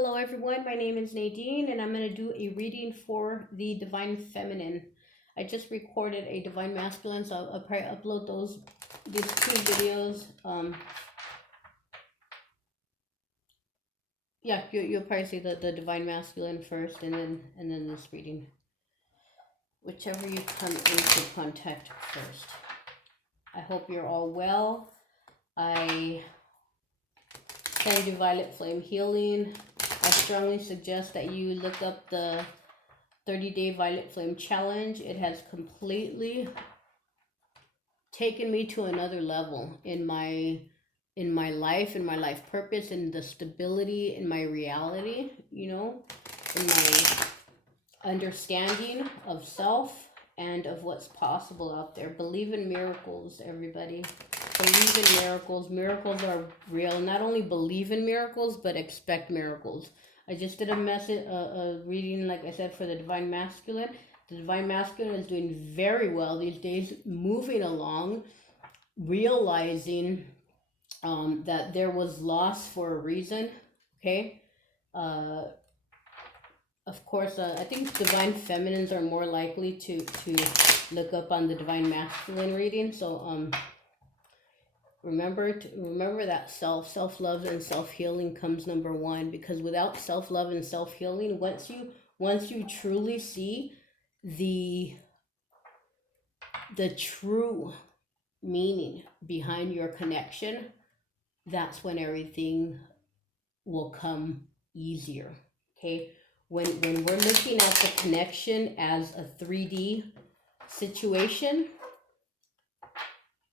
Hello everyone, my name is Nadine and I'm going to do a reading for the Divine Feminine. I just recorded a Divine Masculine, so I'll probably upload these two videos. Yeah, you'll probably see the Divine Masculine first and then this reading. Whichever you come into contact first. I hope you're all well. I send you Violet Flame Healing. I strongly suggest that you look up the 30-day Violet Flame Challenge. It has completely taken me to another level in my life, in my life purpose, in the stability, in my reality, in my understanding of self and of what's possible out there. Believe in miracles, everybody. Believe in miracles. Miracles are real. Not only believe in miracles, but expect miracles. I just did a reading, like I said, for the Divine Masculine. The Divine Masculine is doing very well these days, moving along, realizing that there was loss for a reason. Okay. Of course, I think Divine Feminines are more likely to look up on the Divine Masculine reading. So remember that self-love and self-healing comes number one, because without self-love and self-healing, once you truly see the true meaning behind your connection, that's when everything will come easier. Okay, when we're looking at the connection as a 3D situation,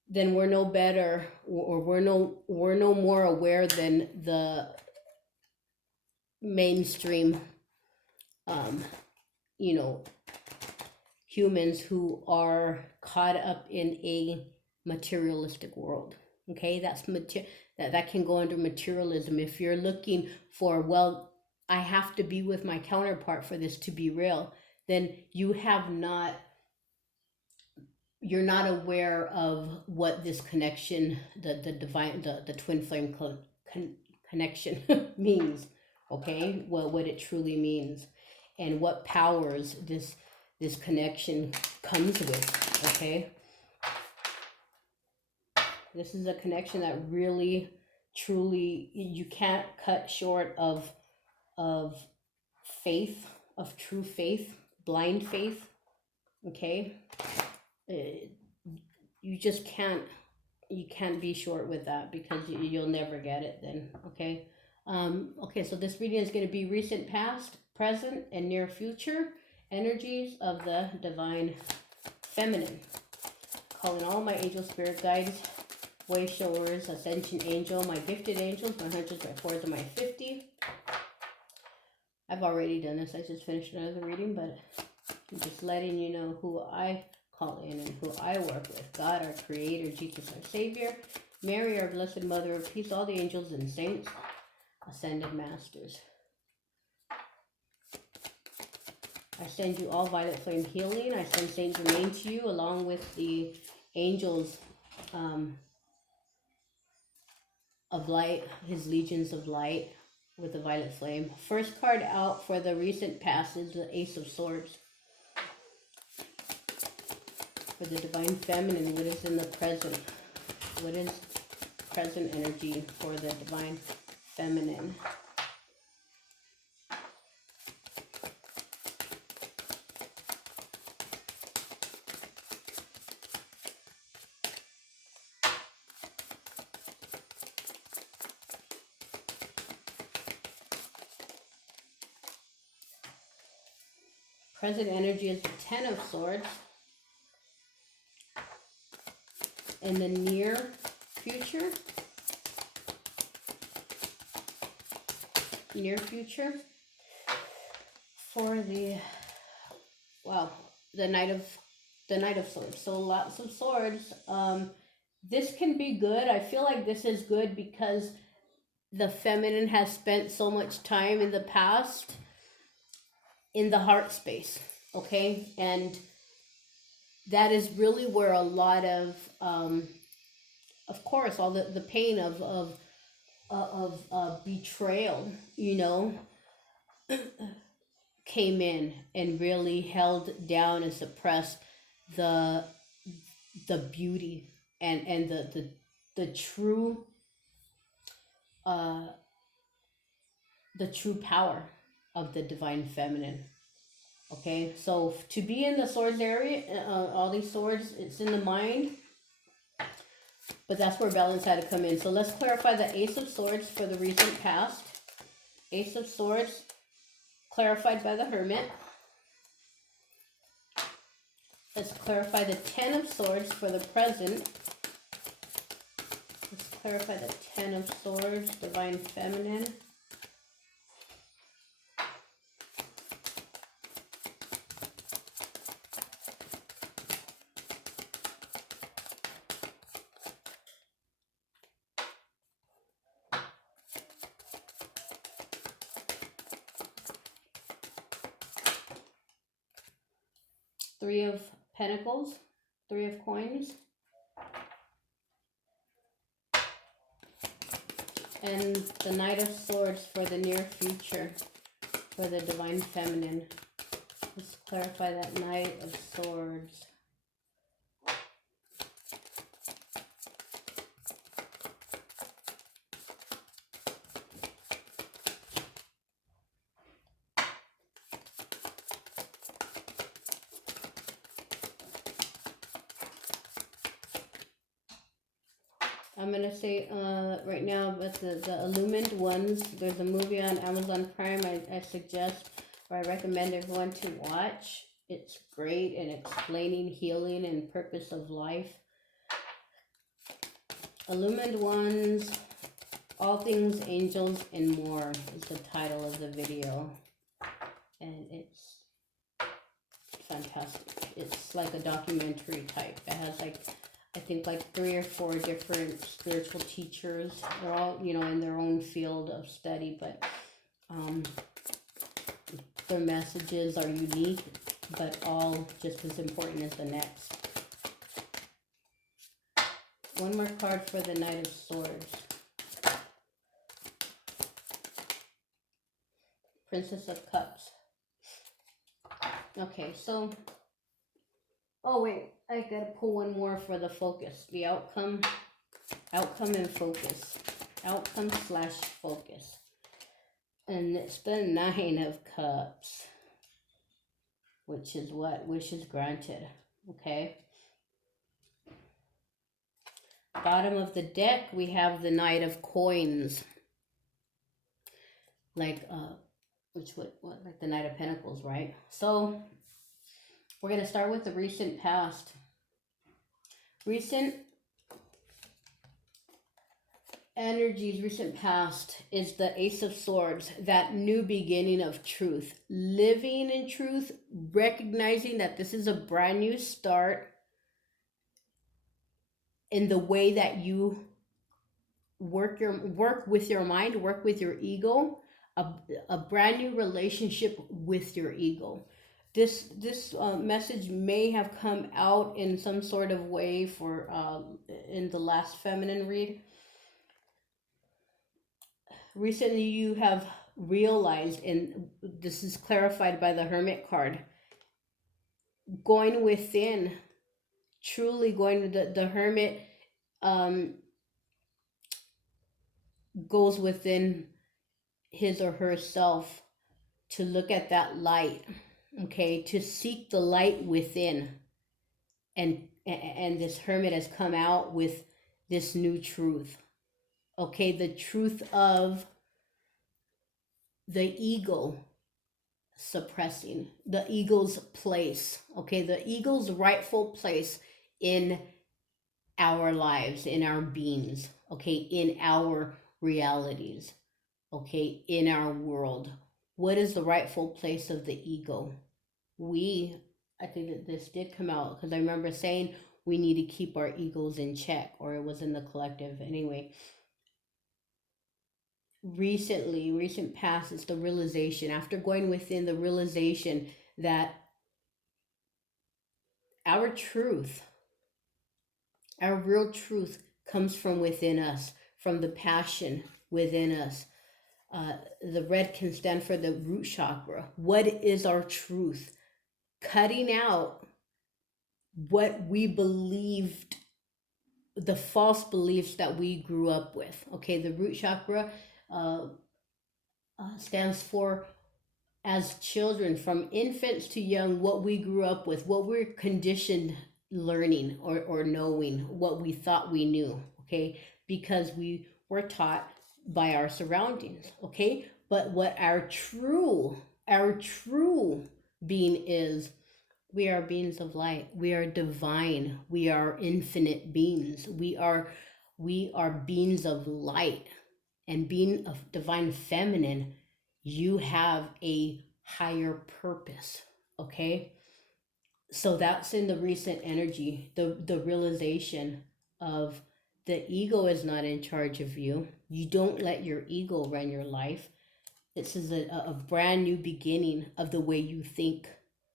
then we're no better, or we're no more aware than the mainstream humans who are caught up in a materialistic world. Okay, that can go under materialism. If you're looking for, well, I have to be with my counterpart for this to be real, then you're not aware of what this connection, the divine, the twin flame connection means. Okay, well, what it truly means and what powers this connection comes with. Okay, this is a connection that really, truly, you can't cut short of faith, of true faith, blind faith. Okay, you just can't be short with that, because you'll never get it then. Okay. Okay, so this reading is going to be recent, past, present, and near future energies of the Divine Feminine. Calling all my angel spirit guides, way showers, Ascension angel, my gifted angels, my hundreds, my fours, and my 50. I've already done this. I just finished another reading, but I'm just letting you know who I call in and who I work with. God, our Creator, Jesus, our Savior, Mary, our Blessed Mother of Peace, all the angels and saints, Ascended Masters. I send you all Violet Flame Healing. I send Saint Germain to you, along with the angels of light, his legions of light, with the Violet Flame. First card out for the recent past is the Ace of Swords. For the Divine Feminine, what is in the present? What is present energy for the Divine Feminine? Present energy is the Ten of Swords. In the near future, for the Knight of Swords. So lots of swords. This can be good. I feel like this is good because the feminine has spent so much time in the past in the heart space. Okay, and that is really where a lot of course, all the pain of betrayal, came in and really held down and suppressed the the beauty and the true uh the true power of the divine feminine. Okay, so to be in the swords area, all these swords, it's in the mind, but that's where balance had to come in. So let's clarify the Ace of Swords for the recent past. Ace of Swords clarified by the Hermit. Let's clarify the Ten of Swords for the present. Let's clarify the Ten of Swords, divine feminine. Three of Pentacles, Three of Coins, and the Knight of Swords for the near future for the divine feminine. Let's clarify that Knight of Swords. I'm gonna say right now, but the Illumined Ones, there's a movie on Amazon Prime I suggest, or I recommend everyone to watch. It's great in explaining healing and purpose of life. Illumined Ones, All Things Angels and More is the title of the video. And it's fantastic. It's like a documentary type. It has like, I think like 3 or 4 different spiritual teachers. They're all, you know, in their own field of study, but their messages are unique, but all just as important as the next. One more card for the Knight of Swords. Princess of Cups. Okay, so, oh wait, I gotta pull one more for the focus. The outcome and focus. Outcome / focus. And it's the Nine of Cups, which is what? Wishes granted. Okay. Bottom of the deck, we have the Knight of Coins. Like, like the Knight of Pentacles, right? So, we're going to start with the recent past. Recent energies, recent past is the Ace of Swords, that new beginning of truth. Living in truth, recognizing that this is a brand new start in the way that you work with your mind, work with your ego, a brand new relationship with your ego. This message may have come out in some sort of way for in the last feminine read. Recently you have realized, and this is clarified by the Hermit card, going within, truly going to the Hermit goes within his or herself to look at that light, okay, to seek the light within. And this Hermit has come out with this new truth, okay, the truth of the ego suppressing, the ego's place, okay, the ego's rightful place in our lives, in our beings, okay, in our realities, okay, in our world. What is the rightful place of the ego? I think that this did come out because I remember saying we need to keep our egos in check, or it was in the collective anyway. Recent past is the realization, after going within, the realization that our truth, our real truth, comes from within us, from the passion within us. The red can stand for the root chakra. What is our truth? Cutting out what we believed, the false beliefs that we grew up with. Okay, the root chakra uh, stands for, as children, from infants to young, what we grew up with, what we're conditioned learning or knowing, what we thought we knew. Okay, because we were taught by our surroundings. Okay, but what our true being is, we are beings of light. We are divine. We are infinite beings. We are beings of light. And being of divine feminine, you have a higher purpose. Okay? So that's in the recent energy, the realization of the ego is not in charge of you. You don't let your ego run your life. This is a brand new beginning of the way you think,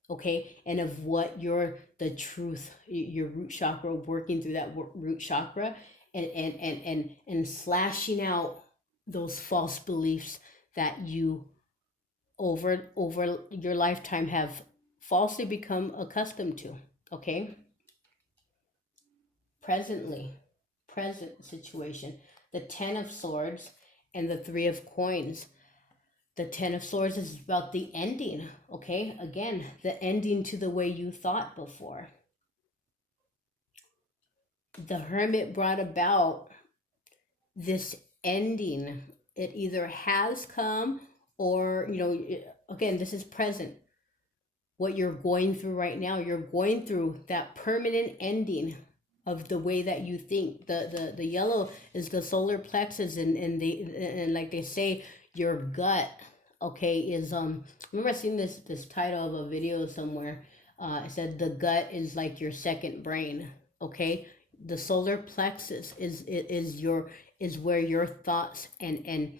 okay, and of what the truth, your root chakra, working through that root chakra, and slashing out those false beliefs that you over your lifetime have falsely become accustomed to. Okay, presently, present situation, the 10 of Swords and the 3 of Coins. The 10 of Swords is about the ending. Okay, again, the ending to the way you thought before. The Hermit brought about this ending. It either has come, or again, this is present. What you're going through right now, you're going through that permanent ending of the way that you think. The yellow is the solar plexus, and like they say, your gut, okay, is I remember seeing this title of a video somewhere. It said the gut is like your second brain. Okay, the solar plexus is where your thoughts and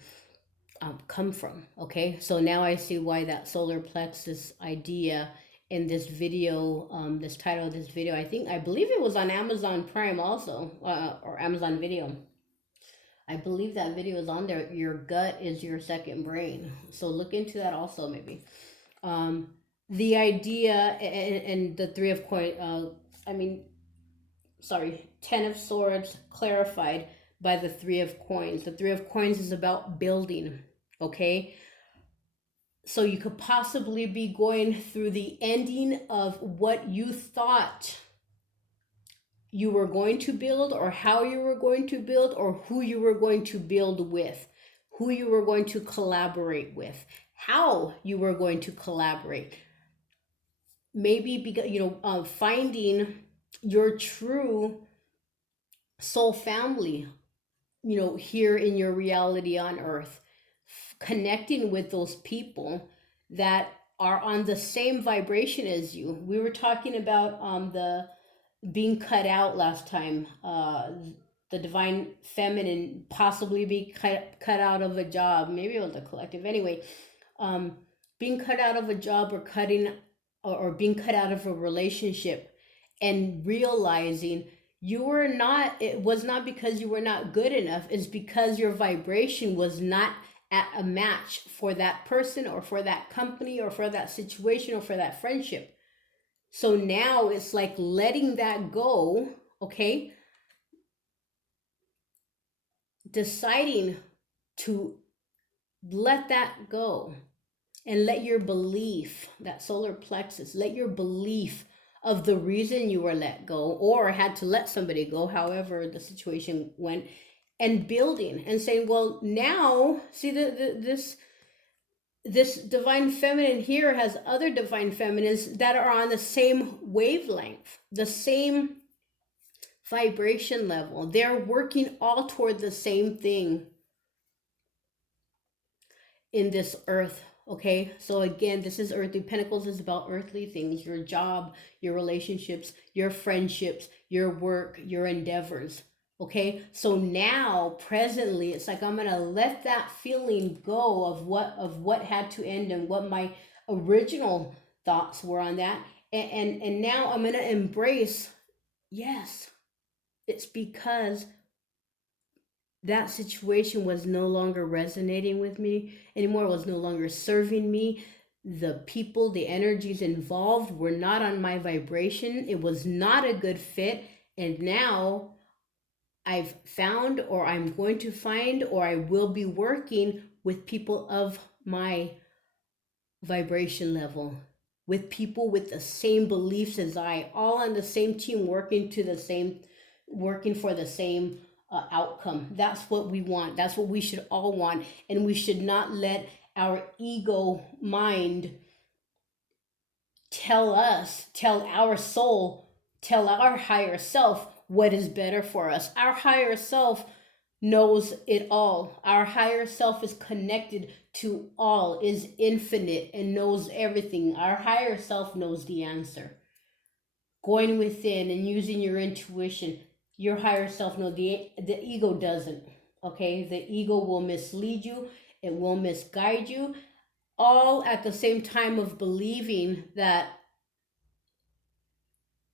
come from. Okay, so now I see why that solar plexus idea in this video, this title of this video, I believe it was on Amazon Prime also, or Amazon Video. I believe that video is on there. Your gut is your second brain. So look into that also, maybe. The idea, and the 3 of Coins, sorry, 10 of Swords clarified by the 3 of Coins. The 3 of Coins is about building, okay? So you could possibly be going through the ending of what you thought you were going to build, or how you were going to build, or who you were going to build with, who you were going to collaborate with, how you were going to collaborate. Maybe because finding your true soul family, here in your reality on earth, connecting with those people that are on the same vibration as you. We were talking about the being cut out last time, the divine feminine possibly be cut out of a job. Maybe it was a collective, anyway. Being cut out of a job, or being cut out of a relationship, and realizing it was not because you were not good enough. It's because your vibration was not at a match for that person, or for that company, or for that situation, or for that friendship. So now it's like letting that go, okay? Deciding to let that go, and let your belief, that solar plexus, let your belief of the reason you were let go, or had to let somebody go, however the situation went, and building and saying, well, now see this divine feminine here has other divine feminines that are on the same wavelength, the same vibration level. They're working all toward the same thing in this earth. Okay, so again, this is Earthly Pentacles, is about earthly things: your job, your relationships, your friendships, your work, your endeavors. Okay, so now presently, it's like I'm gonna let that feeling go of what had to end, and what my original thoughts were on that, and now I'm gonna embrace, yes, it's because that situation was no longer resonating with me anymore, was no longer serving me. The people, the energies involved were not on my vibration. It was not a good fit. And now I've found, or I'm going to find, or I will be working with people of my vibration level, with people with the same beliefs as I, all on the same team, working for the same outcome. That's what we want. That's what we should all want. And we should not let our ego mind tell our soul, tell our higher self what is better for us. Our higher self knows it all. Our higher self is connected to all, is infinite, and knows everything. Our higher self knows the answer. Going within and using your intuition, your higher self knows. The ego doesn't. Okay, the ego will mislead you, it will misguide you, all at the same time of believing that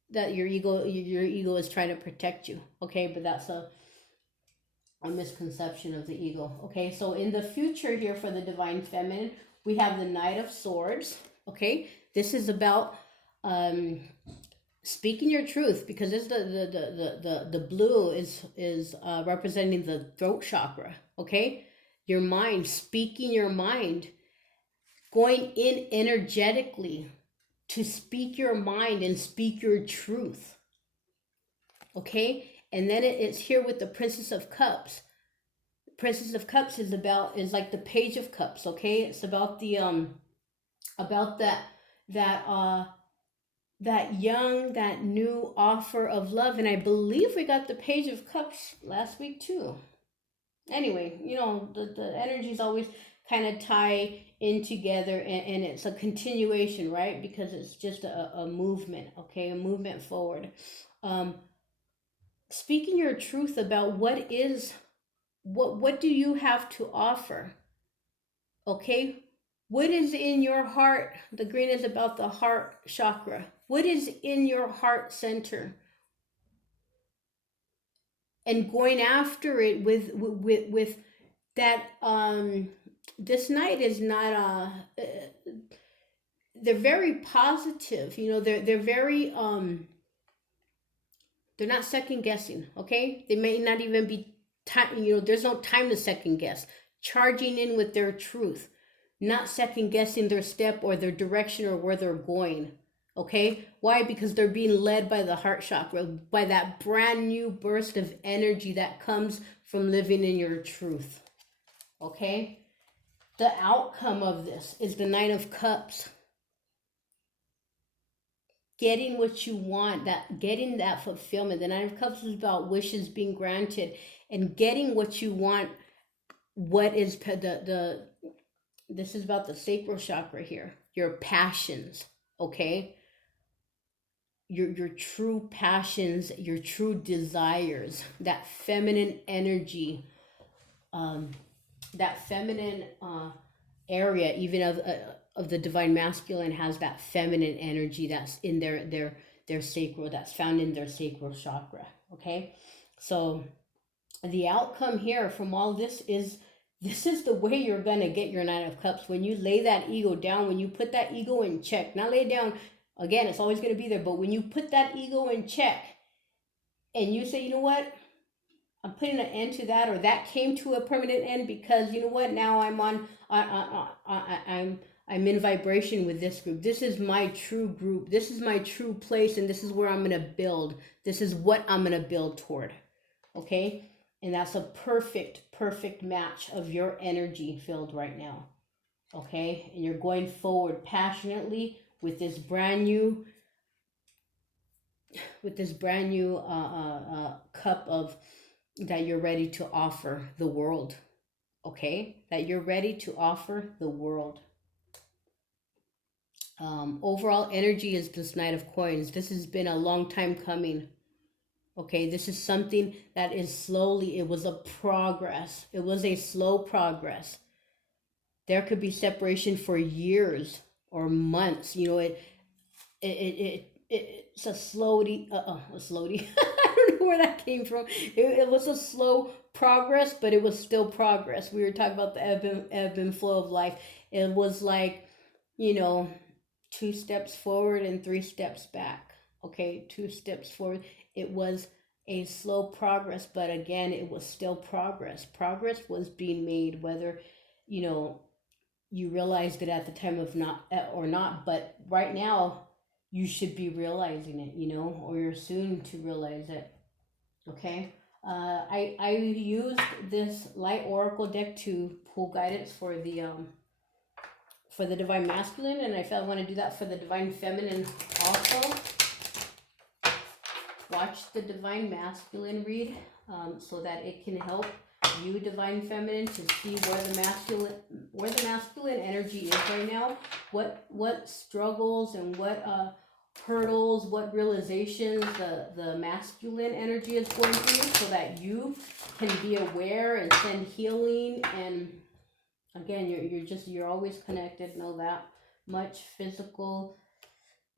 your ego is trying to protect you. Okay, but that's a misconception of the ego. Okay, so in the future here for the divine feminine, we have the Knight of Swords. Okay, this is about speaking your truth, because this the blue is representing the throat chakra. Okay, your mind, speaking your mind, going in energetically to speak your mind and speak your truth. Okay, and then it's here with the Princess of Cups. Princess of Cups is like the Page of Cups. Okay, it's about the about that new offer of love. And I believe we got the Page of Cups last week too. Anyway, the energies always kind of tie in together, and it's a continuation, right? Because it's just a movement. Okay, a movement forward. Speaking your truth about what do you have to offer. Okay, what is in your heart? The green is about the heart chakra. What is in your heart center? And going after it with that. This night is not they're very positive. They're very they're not second guessing. Okay, they may not even be time. There's no time to second guess. Charging in with their truth, not second guessing their step or their direction or where they're going. Okay, why? Because they're being led by the heart chakra, by that brand new burst of energy that comes from living in your truth. Okay, the outcome of this is the Knight of Cups. Getting what you want, getting that fulfillment. The Knight of Cups is about wishes being granted and getting what you want. What is this is about the sacral chakra here. Your passions, okay? Your true passions, your true desires, that feminine energy, that feminine area, even of the divine masculine, has that feminine energy that's in their sacral, that's found in their sacral chakra. Okay, so the outcome here from all this is the way you're gonna get your Knight of Cups. When you lay that ego down, when you put that ego in check, not lay it down. Again, it's always gonna be there, but when you put that ego in check and you say, you know what, I'm putting an end to that, or that came to a permanent end, because you know what, now I'm in vibration with this group. This is my true group. This is my true place, and this is where I'm gonna build. This is what I'm gonna build toward. Okay, and that's a perfect match of your energy field right now. Okay, and you're going forward passionately with this brand new cup of that you're ready to offer the world. Okay, that you're ready to offer the world. Overall energy is this Knight of Coins. This has been a long time coming. Okay, this is something that is slowly, it was a progress. It was a slow progress. There could be separation for years or months. It's a slowly, I don't know where that came from. It was a slow progress, but it was still progress. We were talking about the ebb and flow of life. It was like, you know, 2 steps forward and 3 steps back. Okay, 2 steps forward. It was a slow progress, but again, it was still progress. Progress was being made, whether, you know, you realized it at the time of not or not, but right now you should be realizing it, you know, or you're soon to realize it. Okay. I used this light oracle deck to pull guidance for the divine masculine, and I felt I want to do that for the divine feminine also. Watch the divine masculine read, so that it can help you, divine feminine, to see where the masculine energy is right now, what struggles and what hurdles, what realizations the masculine energy is going through, so that you can be aware and send healing. And again, you're always connected, know that much. Physical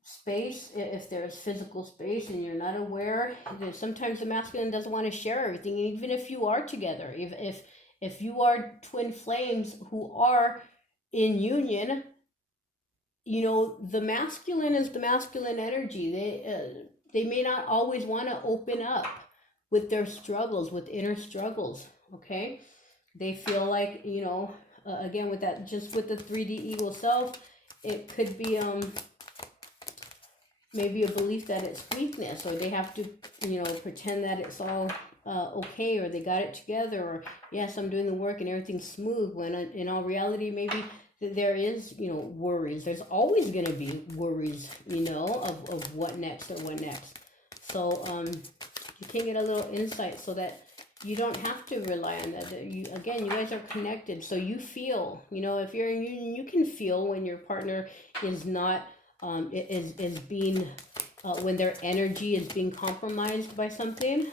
space, if there's physical space and you're not aware, then sometimes the masculine doesn't want to share everything. And even if you are together, if you are twin flames who are in union, you know, the masculine is the masculine energy. They may not always want to open up with their struggles, with inner struggles. Okay, they feel like, you know, again, with that, just with the 3D ego self, it could be maybe a belief that it's weakness, or they have to, you know, pretend that it's all okay, or they got it together, or yes, I'm doing the work and everything's smooth, when in all reality, maybe there is, you know, worries. There's always going to be worries, you know, of what next or what next. So you can get a little insight so that you don't have to rely on that. You guys are connected, so you feel, you know, if you're in union, you can feel when your partner is not is being when their energy is being compromised by something.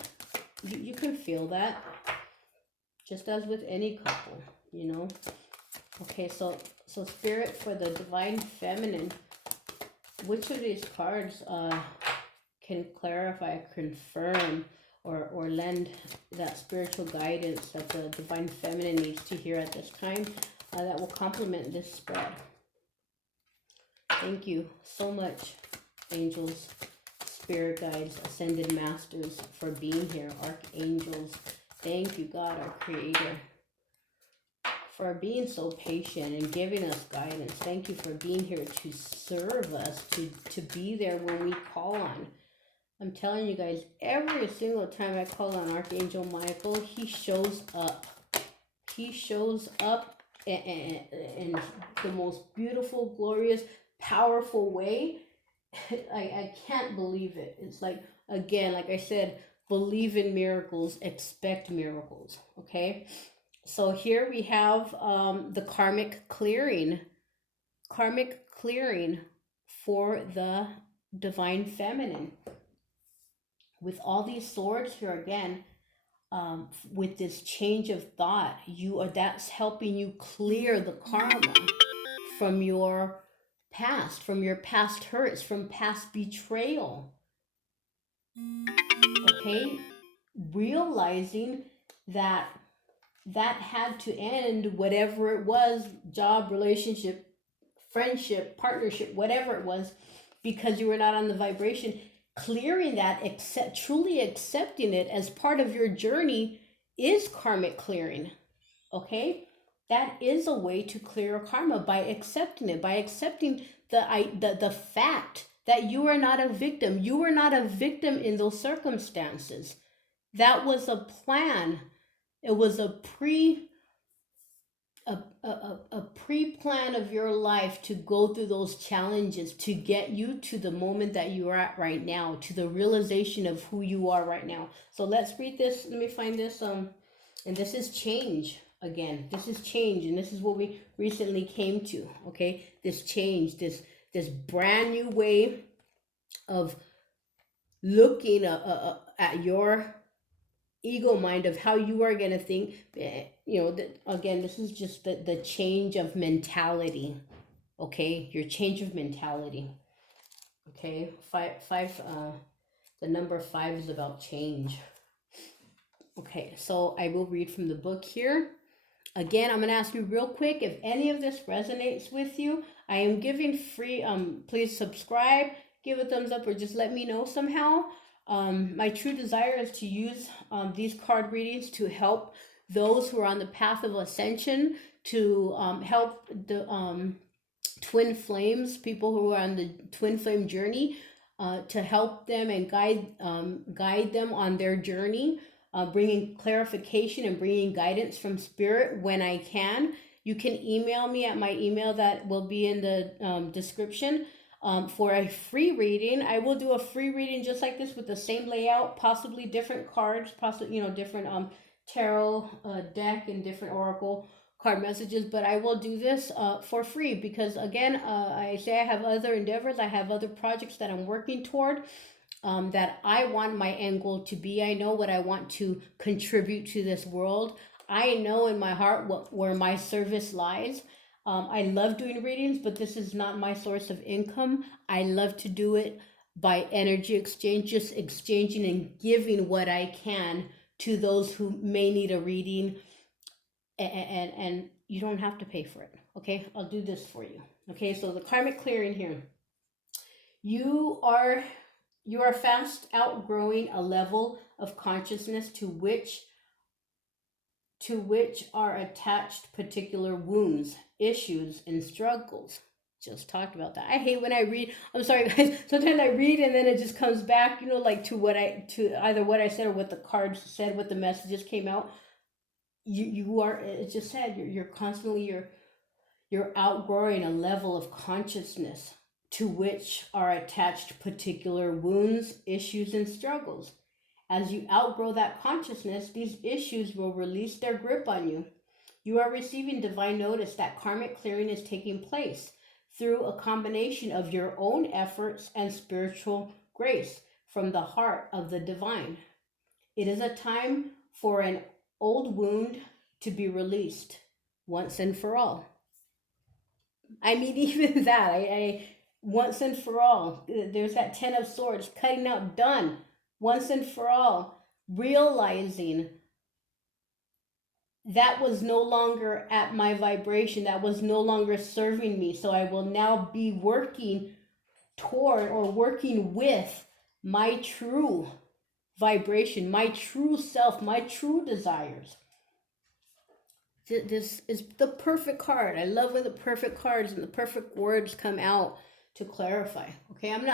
You can feel that, just as with any couple, you know. Okay, so spirit, for the divine feminine, which of these cards can clarify, confirm, or lend that spiritual guidance that the divine feminine needs to hear at this time, that will complement this spread? Thank you so much, angels, spirit guides, ascended masters, for being here. Archangels, thank you, God, our creator, for being so patient and giving us guidance. Thank you for being here to serve us, to be there when we call on. I'm telling you guys, every single time I call on Archangel Michael, he shows up. He shows up in the most beautiful, glorious, powerful way. I can't believe it. It's like, again, like I said, believe in miracles, expect miracles. Okay, so here we have the karmic clearing for the divine feminine, with all these swords here again. With this change of thought, that's helping you clear the karma from your past hurts, from past betrayal. Okay, realizing that had to end, whatever it was, job, relationship, friendship, partnership, whatever it was, because you were not on the vibration. Clearing that, truly accepting it as part of your journey, is karmic clearing. Okay, that is a way to clear karma, by accepting it, by accepting the fact that you are not a victim. You were not a victim in those circumstances. That was a plan. It was a pre-plan of your life to go through those challenges, to get you to the moment that you are at right now, to the realization of who you are right now. So let's read this. Let me find this. And this is change. Again, this is change, and this is what we recently came to. Okay, this change, this brand new way of looking at your ego mind, of how you are going to think. You know, again, this is just the change of mentality. Okay, your change of mentality. Okay, five The number 5 is about change. Okay, so I will read from the book here. Again, I'm going to ask you real quick if any of this resonates with you. I am giving free, please subscribe, give a thumbs up, or just let me know somehow. My true desire is to use these card readings to help those who are on the path of ascension, to help the twin flames, people who are on the twin flame journey, to help them and guide them on their journey. Bringing clarification and bringing guidance from spirit when I can. You can email me at my email that will be in the description for a free reading. I will do a free reading just like this with the same layout, possibly different cards, possibly different tarot deck and different oracle card messages, but I will do this for free because again, I say I have other endeavors, I have other projects that I'm working toward. That I want my end goal to be. I know what I want to contribute to this world. I know in my heart where my service lies. I love doing readings, but this is not my source of income. I love to do it by energy exchange, just exchanging and giving what I can to those who may need a reading, and you don't have to pay for it. Okay, I'll do this for you. Okay, so the karmic clearing here. You are fast outgrowing a level of consciousness to which are attached particular wounds, issues, and struggles. Just talked about that. I hate when I read. I'm sorry, guys. Sometimes I read and then it just comes back, like to either what I said or what the cards said, what the messages came out. You are. It just said you're constantly you're outgrowing a level of consciousness to which are attached particular wounds, issues, and struggles. As you outgrow that consciousness, these issues will release their grip on you. You are receiving divine notice that karmic clearing is taking place through a combination of your own efforts and spiritual grace from the heart of the divine. It is a time for an old wound to be released once and for all. I mean, even that, I once and for all. There's that 10 of swords, cutting out, done, once and for all, realizing that was no longer at my vibration, that was no longer serving me, so I will now be working toward or working with my true vibration, my true self, my true desires. This is the perfect card. I love when the perfect cards and the perfect words come out to clarify. Okay, I'm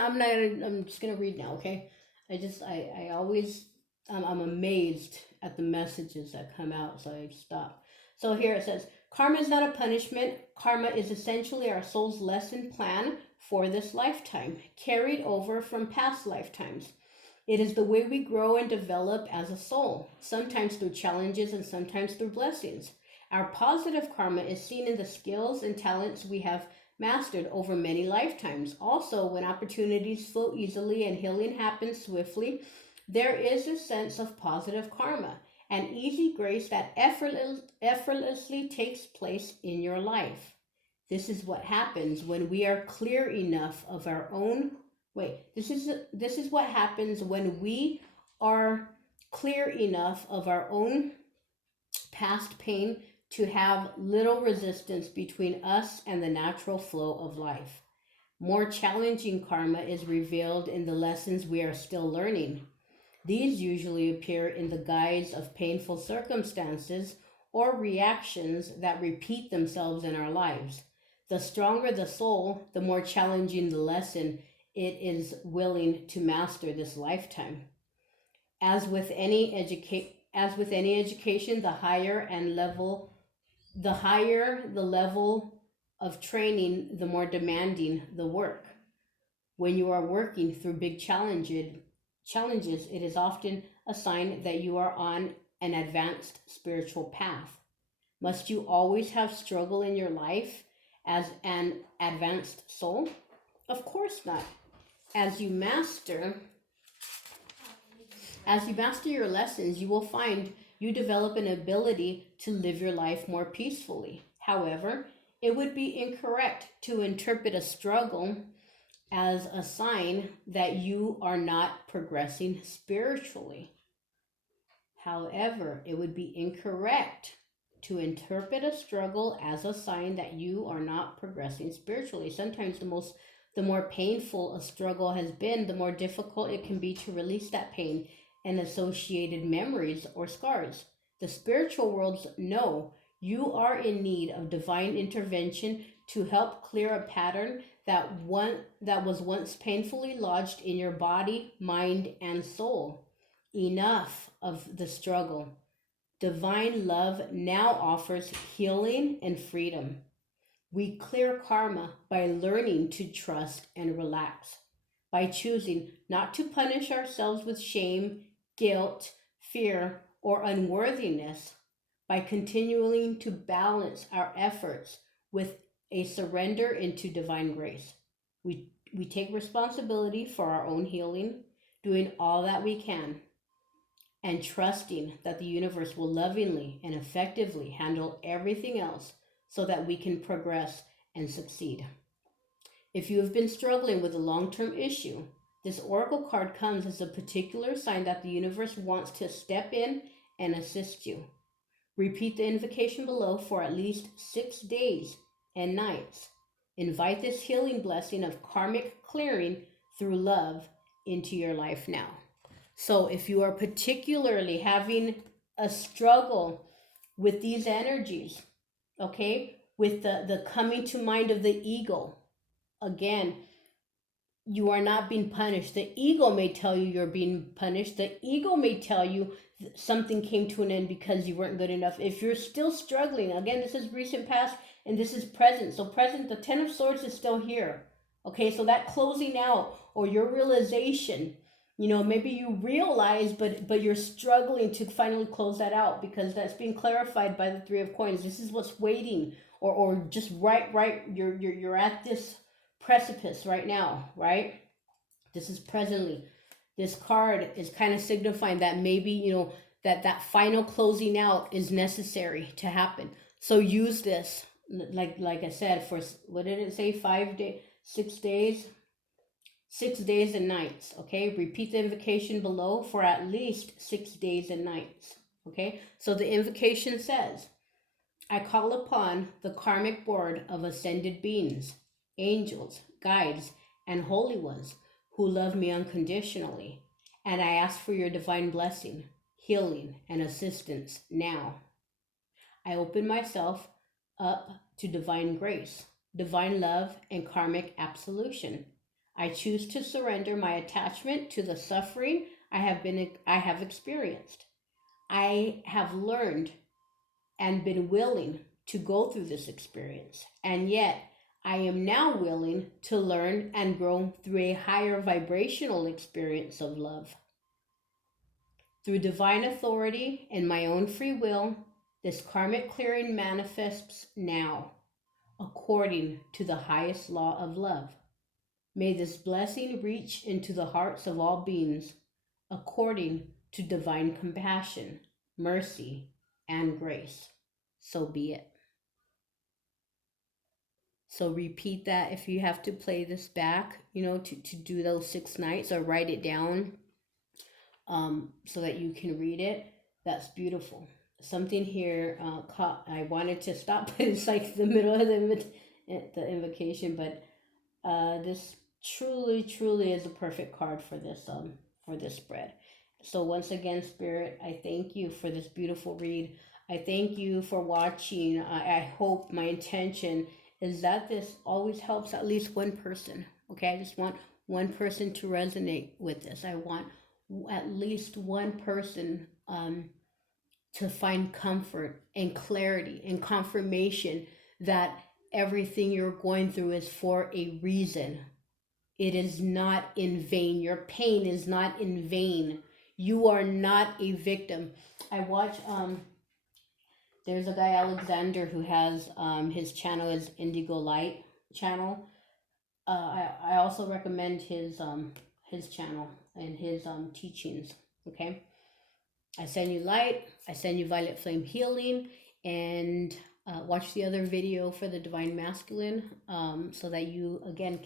just gonna read now. Okay, I'm amazed at the messages that come out, so I stop. So here it says, karma is not a punishment. Karma is essentially our soul's lesson plan for this lifetime, carried over from past lifetimes. It is the way we grow and develop as a soul, sometimes through challenges and sometimes through blessings. Our positive karma is seen in the skills and talents we have mastered over many lifetimes. Also, when opportunities flow easily and healing happens swiftly, there is a sense of positive karma, an easy grace that effortlessly takes place in your life. This is what happens when we are clear enough of our own. This is what happens when we are clear enough of our own past pain to have little resistance between us and the natural flow of life. More challenging karma is revealed in the lessons we are still learning. These usually appear in the guise of painful circumstances or reactions that repeat themselves in our lives. The stronger the soul, the more challenging the lesson it is willing to master this lifetime. As with any education, the higher the level of training, the more demanding the work. When you are working through big challenges, it is often a sign that you are on an advanced spiritual path. Must you always have struggle in your life as an advanced soul? Of course not. As you master your lessons, you will find you develop an ability to live your life more peacefully. However, it would be incorrect to interpret a struggle as a sign that you are not progressing spiritually. However, it would be incorrect to interpret a struggle as a sign that you are not progressing spiritually. Sometimes the more painful a struggle has been, the more difficult it can be to release that pain and associated memories or scars. The spiritual worlds know you are in need of divine intervention to help clear a pattern that was once painfully lodged in your body, mind, and soul. Enough of the struggle. Divine love now offers healing and freedom. We clear karma by learning to trust and relax, by choosing not to punish ourselves with shame, guilt, fear, or unworthiness, by continuing to balance our efforts with a surrender into divine grace. We take responsibility for our own healing, doing all that we can, and trusting that the universe will lovingly and effectively handle everything else so that we can progress and succeed. If you have been struggling with a long term issue, this oracle card comes as a particular sign that the universe wants to step in and assist you. Repeat the invocation below for at least 6 days and nights. Invite this healing blessing of karmic clearing through love into your life now. So if you are particularly having a struggle with these energies, okay, with the coming to mind of the ego, again, you are not being punished. The ego may tell you you're being punished. The ego may tell you something came to an end because you weren't good enough. If you're still struggling, again, this is recent past and this is present. So present, the Ten of Swords is still here. Okay, so that closing out or your realization, maybe you realize, but you're struggling to finally close that out because that's being clarified by the Three of Coins. This is what's waiting, or just right. You're at this precipice right now, right? This is presently. This card is kind of signifying that maybe, that final closing out is necessary to happen. So use this, like I said, for, what did it say, 5 days, 6 days? 6 days and nights, okay? Repeat the invocation below for at least 6 days and nights, okay? So the invocation says, I call upon the karmic board of ascended beings, angels, guides, and holy ones who love me unconditionally, and I ask for your divine blessing, healing, and assistance now. I open myself up to divine grace, divine love, and karmic absolution. I choose to surrender my attachment to the suffering I have experienced. I have learned and been willing to go through this experience, and yet I am now willing to learn and grow through a higher vibrational experience of love. Through divine authority and my own free will, this karmic clearing manifests now, according to the highest law of love. May this blessing reach into the hearts of all beings, according to divine compassion, mercy, and grace. So be it. So repeat that if you have to play this back, to do those 6 nights, or write it down so that you can read it. That's beautiful. Something here I wanted to stop, but it's like the middle of the invocation, but this truly is a perfect card for this spread. So once again, Spirit, I thank you for this beautiful read. I thank you for watching. I hope, my intention is that this always helps at least one person. Okay, I just want one person to resonate with this. I want at least one person to find comfort and clarity and confirmation that everything you're going through is for a reason. It is not in vain. Your pain is not in vain. You are not a victim. I watch there's a guy, Alexander, who has his channel is Indigo Light channel. I also recommend his channel and his teachings. Okay, I send you light. I send you violet flame healing, and watch the other video for the divine masculine, so that you again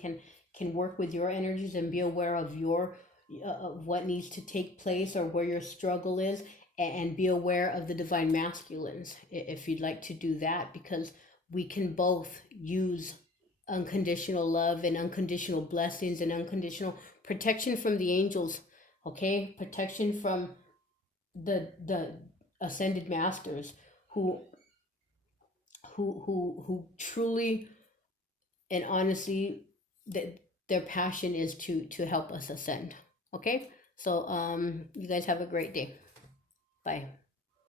can work with your energies and be aware of your of what needs to take place or where your struggle is, and be aware of the divine masculines if you'd like to do that, because we can both use unconditional love and unconditional blessings and unconditional protection from the angels. Okay, protection from the ascended masters who who truly and honestly, that their passion is to help us ascend. Okay, so you guys have a great day. Bye.